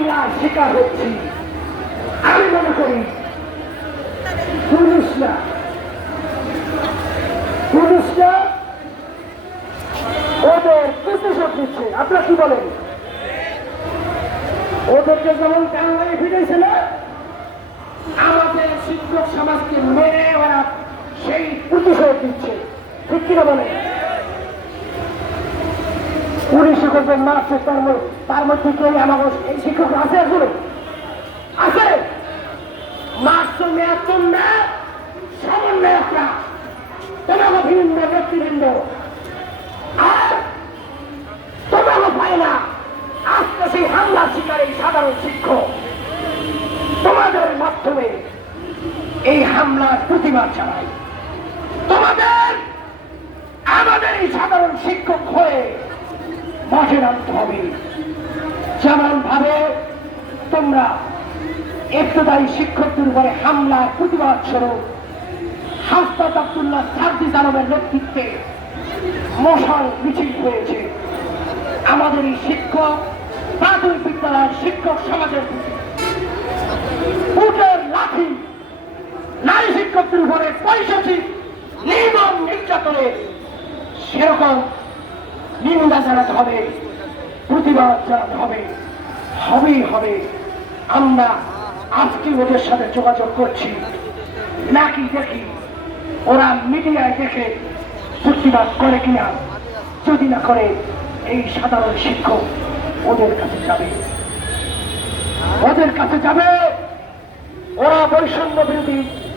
হামলার শিকার হচ্ছি। আমি মনে করি পুলিশরা পুলিশরা ওদের প্রতিশোধ নিচ্ছে আপনারা কি বলেন? ওদেরকে যেমন টাঙ্গাই ফিরেছে না, আমাদের শিক্ষক সমাজকে মেরে ওরা সেই প্রতিশোধ দিচ্ছে। ঠিক কিনা বলে পুলিশ শিক্ষকদের মারছে তার তার মধ্যে কেউ আমার এই শিক্ষক আছে আসলে আছে? মারছো মেয়াদ তোমরা সমন্বয়করা তোমাকে ভিন্ন ব্যক্তিবৃন্দ। আর তোমাকে পায় না। আজকে সেই হামলার শিকার এই সাধারণ শিক্ষক। তোমাদের মাধ্যমে এই হামলার প্রতিবাদ জানাই। তোমাদের, আমাদের এই সাধারণ শিক্ষক হয়ে মাঠে নামতে হবে। যেমন ভাবে তোমরা একটুদায়ী শিক্ষকদের উপরে হামলা প্রতিবাদ স্বরূপ হাসপাত আব্দুল্লাহ সার্জিস আলমের নেতৃত্বে মশাল মিছিল হয়েছে। আমাদের এই শিক্ষক, প্রাথমিক বিদ্যালয়ের শিক্ষক সমাজের বুটের লাঠি। নারী শিক্ষকদের উপরে পৈশাচিক নির্মম নির্যাতনের সেরকম জানাতে হবে, প্রতিবাদ জানাতে হবে। হবেই হবে। আমরা আজকে ওদের সাথে যোগাযোগ করছি। নাকি দেখি ওরা মিডিয়ায় দেখে প্রতিবাদ করে কিনা। যদি না করে, এই সাধারণ শিক্ষক ওদের কাছে যাবে। ওদের কাছে যাবে। ওরা বৈষম্য বিরোধী